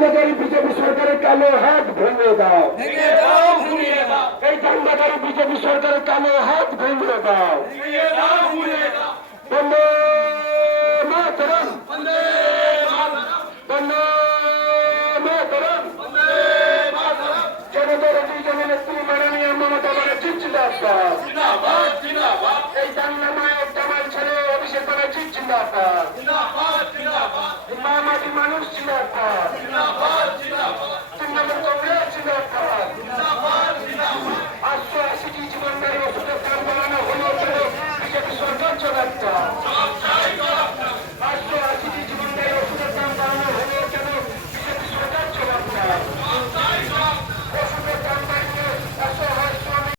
দাঙ্গাকারী BJP সরকারের কালো হাত ভেঙে দাও, ভেঙে দাও, ঘুরিয়ে দাও, এই দাঙ্গাকারী বিজেপি সরকারের কালো হাত ভেঙে দাও। ভেঙে দাও, ঘুরিয়ে দাও। বন্দে মাতরম, বন্দে